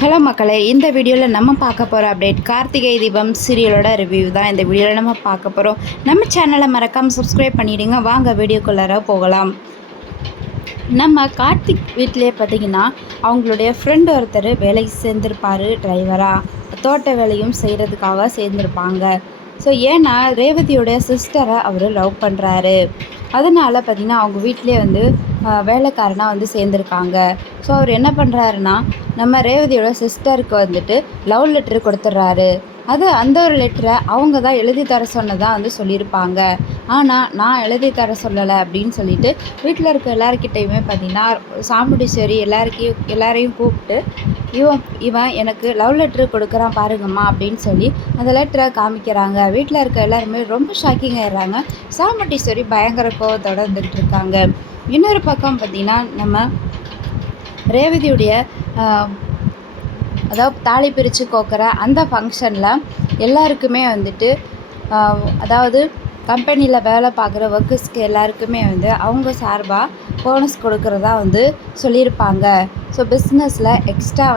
Hello மக்களே, இந்த வீடியோவில் நம்ம பார்க்க போகிற அப்டேட் கார்த்திகை தீபம் சீரியலோட ரிவ்யூ தான். இந்த வீடியோவில் நம்ம பார்க்க போகிறோம். நம்ம சேனலை மறக்காமல் சப்ஸ்கிரைப் பண்ணிவிடுங்க. வாங்க வீடியோக்குள்ளார போகலாம். நம்ம கார்த்திக் வீட்டிலே பார்த்திங்கன்னா அவங்களுடைய ஃப்ரெண்டு ஒருத்தர் வேலைக்கு சேர்ந்துருப்பார். டிரைவராக தோட்ட வேலையும் செய்கிறதுக்காக சேர்ந்துருப்பாங்க. ஸோ ஏன்னா ரேவதியோடைய சிஸ்டரை அவர் லவ் பண்ணுறாரு. அதனால் பார்த்திங்கன்னா அவங்க வீட்டிலே வேலைக்காரனாக சேர்ந்துருக்காங்க. ஸோ அவர் என்ன பண்ணுறாருன்னா, நம்ம ரேவதியோட சிஸ்டருக்கு லவ் லெட்ரு கொடுத்துட்றாரு. அந்த ஒரு லெட்டரை அவங்க தான் எழுதி தர சொன்னதாக சொல்லியிருப்பாங்க. ஆனால் நான் எழுதி தர சொல்லலை அப்படின்னு சொல்லிட்டு வீட்டில் இருக்க எல்லாருக்கிட்டையுமே பார்த்திங்கன்னா சாமுண்டீஸ்வரி எல்லாரையும் கூப்பிட்டு இவன் எனக்கு லவ் லெட்ரு கொடுக்குறான் பாருங்கம்மா அப்படின்னு சொல்லி அந்த லெட்டரை காமிக்கிறாங்க. வீட்டில் இருக்க எல்லாருமே ரொம்ப ஷாக்கிங் ஆயிடுறாங்க. சாமுண்டீஸ்வரி பயங்கர கோவத்தோடு இருந்துகிட்டு இருக்காங்க. இன்னொரு பக்கம் பார்த்திங்கன்னா நம்ம ரேவதியுடைய அதாவது தாலி பிரித்து கோக்கிற அந்த ஃபங்க்ஷனில் எல்லாருக்குமே அதாவது கம்பெனியில் வேலை பார்க்குற ஒர்க்கர்ஸ்க்கு எல்லாருக்குமே அவங்க சார்பாக போனஸ் கொடுக்குறதா சொல்லியிருப்பாங்க. ஸோ பிஸ்னஸில் எக்ஸ்ட்ரா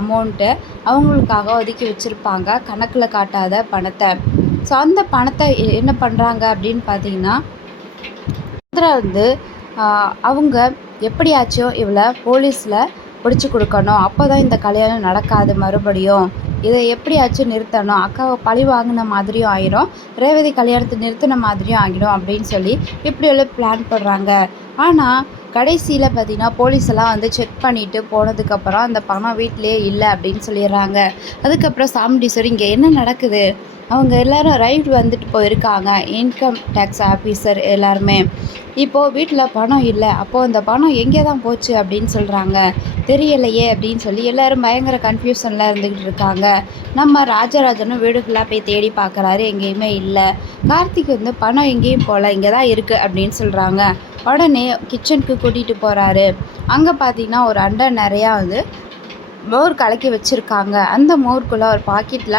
அமௌண்ட்டு அவங்களுக்காக ஒதுக்கி வச்சுருப்பாங்க, கணக்கில் காட்டாத பணத்தை. ஸோ அந்த பணத்தை என்ன பண்ணுறாங்க அப்படின்னு பார்த்தீங்கன்னா, அவங்க எப்படியாச்சும் இவளை போலீஸில் பிடிச்சி கொடுக்கணும், அப்போ தான் இந்த கல்யாணம் நடக்காது, மறுபடியும் இதை எப்படியாச்சும் நிறுத்தணும், அக்காவை பழி வாங்கின மாதிரியும் ஆகிடும், ரேவதி கல்யாணத்தை நிறுத்தின மாதிரியும் ஆகிடும் அப்படின்னு சொல்லி இப்படியெல்லாம் பிளான் பண்ணுறாங்க. ஆனால் கடைசியில் பார்த்திங்கன்னா போலீஸெல்லாம் செக் பண்ணிவிட்டு போனதுக்கப்புறம் அந்த பணம் வீட்டிலே இல்லை அப்படின்னு சொல்லிடுறாங்க. அதுக்கப்புறம் சாமுண்டீஸ்வரி இங்கே என்ன நடக்குது, அவங்க எல்லோரும் ரைட் போயிருக்காங்க, இன்கம் டேக்ஸ் ஆஃபீஸர் எல்லாருமே. இப்போது வீட்டில் பணம் இல்லை, அப்போது அந்த பணம் எங்கே தான் போச்சு அப்படின்னு சொல்கிறாங்க. தெரியலையே அப்படின்னு சொல்லி எல்லோரும் பயங்கர கன்ஃபியூஷனில் இருந்துக்கிட்டு இருக்காங்க. நம்ம ராஜராஜனும் வீடு ஃபுல்லாக போய் தேடி பார்க்குறாரு, எங்கேயுமே இல்லை. கார்த்திக் பணம் எங்கேயும் போகல, இங்கே தான் இருக்குது அப்படின்னு சொல்கிறாங்க. உடனே கிச்சனுக்கு கூட்டிகிட்டு போகிறாரு. அங்கே பார்த்திங்கன்னா ஒரு அண்டை நிறையா மோர் கலக்கி வச்சுருக்காங்க. அந்த மோருக்குள்ளே ஒரு பாக்கெட்டில்